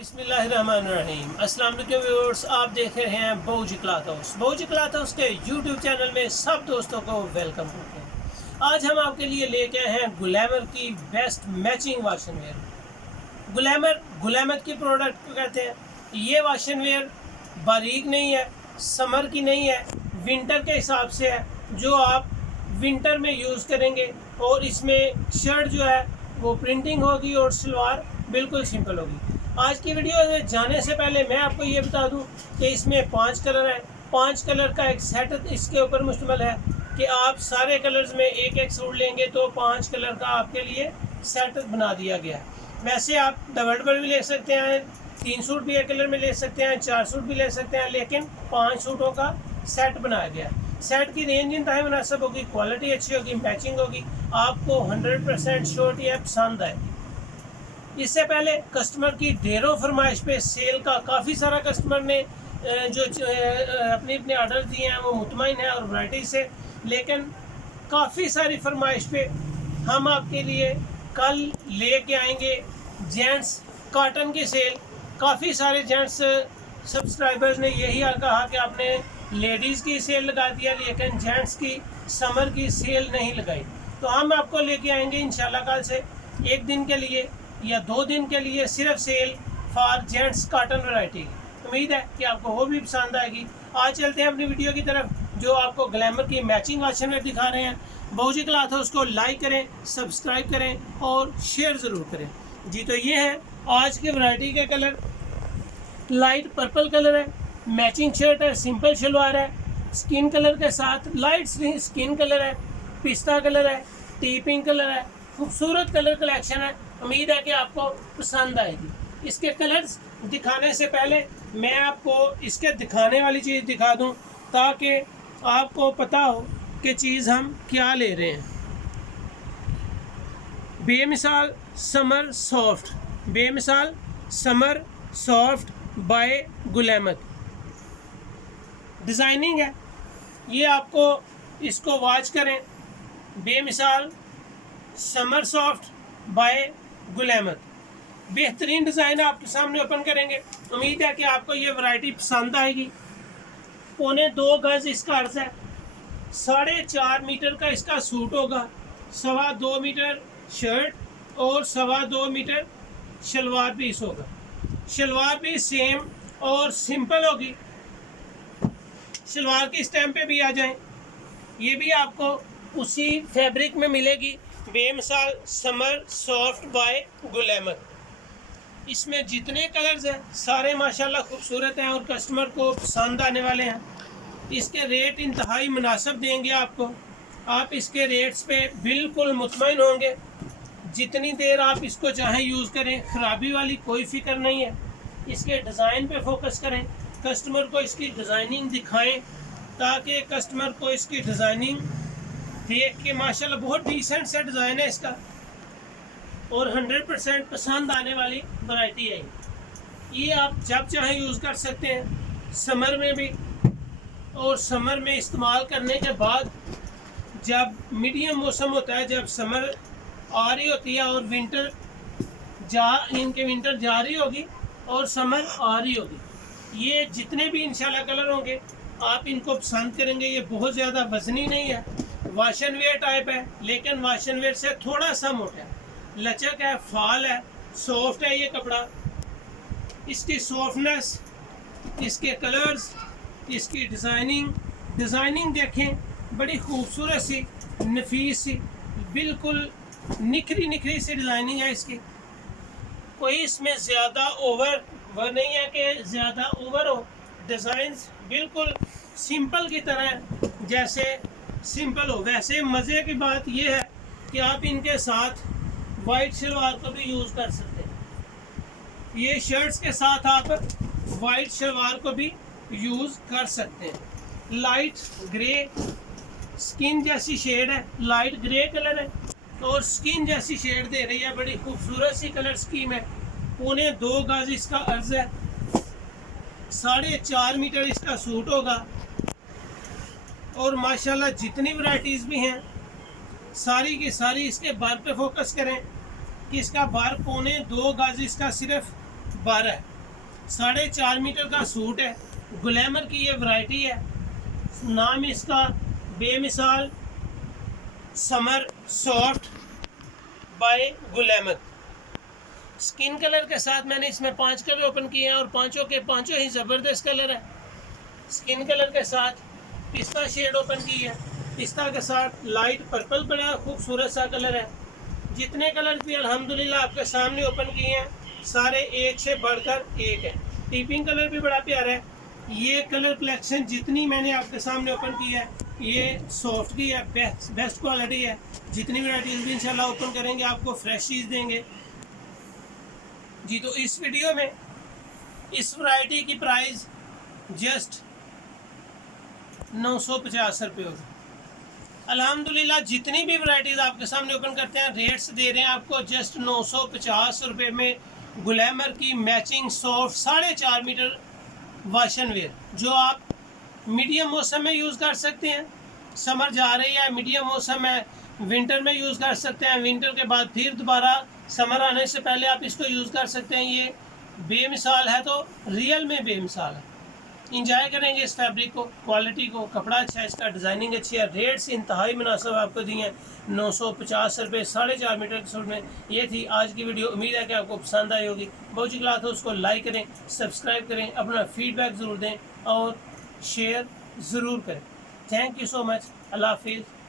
बिस्मिल्लाहिर्रहमानिर्रहीम। अस्सलाम वालेकुम व्यूअर्स, आप देख रहे हैं बहुजी क्लॉथ हाउस। बहुजी क्लॉथ हाउस के यूट्यूब चैनल में सब दोस्तों को वेलकम करते हैं। आज हम आपके लिए लेके आए हैं गुलैमर की बेस्ट मैचिंग वाशन वेयर। गुलैमर की प्रोडक्ट को कहते हैं। ये वाशन वेयर बारीक नहीं है, समर की नहीं है, विंटर के हिसाब से है, जो आप विंटर में यूज़ करेंगे। और इसमें शर्ट जो है वो प्रिंटिंग होगी और सलवार बिल्कुल सिंपल होगी। आज की वीडियो में जाने से पहले मैं आपको ये बता दूं कि इसमें 5 कलर हैं। 5 कलर का एक सेट इसके ऊपर मुश्तमिल है कि आप सारे कलर्स में एक एक सूट लेंगे तो 5 कलर का आपके लिए सेट बना दिया गया है। वैसे आप डबल भी ले सकते हैं, 3 सूट भी एक कलर में ले सकते हैं, 4 सूट भी ले सकते हैं, लेकिन 5 सूटों का सेट बनाया गया है। सेट की रेंज इंतहाई मुनासिब होगी, क्वालिटी अच्छी होगी, मैचिंग होगी, आपको 100% श्योरिटी है पसंद आएगी। इससे पहले कस्टमर की ढेरों फरमाइश पे सेल का काफ़ी सारा कस्टमर ने जो अपने ऑर्डर दिए हैं वो मुतमईन है और वैरायटी से, लेकिन काफ़ी सारी फरमाइश पे हम आपके लिए कल लेके आएंगे जेंट्स कॉटन की सेल। काफ़ी सारे जेंट्स सब्सक्राइबर्स ने यही कहा कि आपने लेडीज़ की सेल लगा दिया लेकिन जेंट्स की समर की सेल नहीं लगाई। तो हम आपको लेके आएंगे इंशाल्लाह कल से 1 दिन के लिए या 2 दिन के लिए सिर्फ sale for gents cotton variety. उम्मीद है कि आपको वो भी पसंद आएगी। आज चलते हैं अपनी वीडियो की तरफ, जो आपको ग्लैमर की मैचिंग वाशन वेयर दिखा रहे हैं। बहुजी क्लॉथ हाउस को लाइक करें, सब्सक्राइब करें और शेयर ज़रूर करें जी। तो ये है आज की वैरायटी के कलर। लाइट पर्पल कलर है, मैचिंग शर्ट है, सिंपल शलवार है, स्किन कलर के साथ लाइट स्किन कलर है, पिस्ता कलर है, टी पिंक कलर है। खूबसूरत कलर कलेक्शन है, उम्मीद है कि आपको पसंद आएगी। इसके कलर्स दिखाने से पहले मैं आपको इसके दिखाने वाली चीज़ दिखा दूं ताकि आपको पता हो कि चीज़ हम क्या ले रहे हैं। बेमिसाल समर सॉफ्ट बाय गुलैमर डिज़ाइनिंग है। ये आपको इसको वॉच करें, बेमिसाल समर सॉफ्ट बाय गुलैमर। बेहतरीन डिज़ाइन आपके सामने ओपन करेंगे। उम्मीद है कि आपको ये वैरायटी पसंद आएगी। 1.25 गज इसका अर्ज है, 4.5 मीटर का इसका सूट होगा, 2.25 मीटर शर्ट और 2.25 मीटर शलवार पीस होगा। शलवार पीस सेम और सिंपल होगी। शलवार की स्टैम्प पे भी आ जाएं, ये भी आपको उसी फैब्रिक में मिलेगी। बेमिसाल समर सॉफ्ट बाय गुलैमर। इसमें जितने कलर्स हैं सारे माशाल्लाह खूबसूरत हैं और कस्टमर को पसंद आने वाले हैं। इसके रेट इंतहाई मुनासिब देंगे आपको। आप इसके रेट्स पे बिल्कुल मुतमईन होंगे। जितनी देर आप इसको चाहें यूज़ करें, ख़राबी वाली कोई फ़िक्र नहीं है। इसके डिज़ाइन पे फोकस करें, कस्टमर को इसकी डिज़ाइनिंग दिखाएं ताकि कस्टमर को इसकी डिज़ाइनिंग देख के माशाल्लाह बहुत डिसेंट सा डिज़ाइन है इसका और 100% पसंद आने वाली वैरायटी है। ये आप जब चाहें यूज़ कर सकते हैं, समर में भी। और समर में इस्तेमाल करने के बाद जब मीडियम मौसम होता है, जब समर आ रही होती है और विंटर जा रही होगी और समर आ रही होगी, ये जितने भी इंशाल्लाह कलर होंगे आप इनको पसंद करेंगे। ये बहुत ज़्यादा वजनी नहीं है, वाशन वेयर टाइप है, लेकिन वाशन वेयर से थोड़ा सा मोटा है, लचक है, फाल है, सॉफ्ट है ये कपड़ा। इसकी सॉफ्टनेस, इसके कलर्स, इसकी डिज़ाइनिंग देखें, बड़ी खूबसूरत सी, नफीस सी, बिल्कुल निखरी सी डिज़ाइनिंग है इसकी। कोई इसमें ज़्यादा ओवर वह नहीं है कि ज़्यादा ओवर हो। डिज़ाइंस बिल्कुल सिंपल की तरह, जैसे सिंपल हो वैसे। मज़े की बात यह है कि आप इनके साथ वाइट शलवार को भी यूज़ कर सकते हैं। ये शर्ट्स के साथ आप वाइट शलवार को भी यूज़ कर सकते हैं। लाइट ग्रे स्किन जैसी शेड है, लाइट ग्रे कलर है और स्किन जैसी शेड दे रही है। बड़ी खूबसूरत सी कलर स्कीम है। 1.25 गज इसका अर्ज है, 4.5 मीटर इसका सूट होगा। और माशाल्लाह जितनी वैरायटीज़ भी हैं सारी की सारी इसके बार पे फोकस करें कि इसका बार 1.25 गज इसका सिर्फ बार है। 4.5 मीटर का सूट है। ग्लैमर की ये वैरायटी है। नाम इसका बेमिसाल summer soft by glamour. Skin colour के साथ मैंने इसमें 5 कलर ओपन किए हैं और पांचों के पांचों ही ज़बरदस्त कलर है। स्किन कलर के साथ पिस्ता शेड ओपन की है। पिस्ता के साथ लाइट पर्पल बड़ा खूबसूरत सा कलर है। जितने कलर भी अल्हम्दुलिल्लाह आपके सामने ओपन किए हैं सारे एक से बढ़कर एक है। टीपिंग कलर भी बड़ा प्यारा है। ये कलर कलेक्शन जितनी मैंने आपके सामने ओपन की है ये सॉफ्ट की है, बेस्ट क्वालिटी है। जितनी वैराइटीज़ भी इंशाल्लाह ओपन करेंगे आपको फ्रेश चीज़ देंगे जी। तो इस वीडियो में इस वैरायटी की प्राइस जस्ट 950 रुपये होगी। अल्हम्दुलिल्लाह जितनी भी वैराइटीज़ आपके सामने ओपन करते हैं रेट्स दे रहे हैं आपको जस्ट 950 रुपये में। ग्लैमर की matching soft 4.5 metre wash and wear जो आप मीडियम मौसम में यूज़ कर सकते हैं। समर जा रही है, मीडियम मौसम है, विंटर में यूज़ कर सकते हैं। विंटर के बाद फिर दोबारा समर आने से पहले आप इसको यूज़ कर सकते हैं। ये बेमिसाल है, तो रियल में बेमिसाल है। इंजॉय करेंगे इस फैब्रिक को, क्वालिटी को। कपड़ा अच्छा है, इसका डिज़ाइनिंग अच्छी है। रेट्स इंतहाई मुनासिब आपको दिए हैं 950 रुपये 4.5 मीटर के सूट में। ये थी आज की वीडियो। उम्मीद है कि आपको पसंद आई होगी। बाउजी क्लॉथ हाउस को लाइक करें, सब्सक्राइब करें, अपना फीडबैक ज़रूर दें और शेयर ज़रूर करें। Thank you so much. Allah हाफिज़।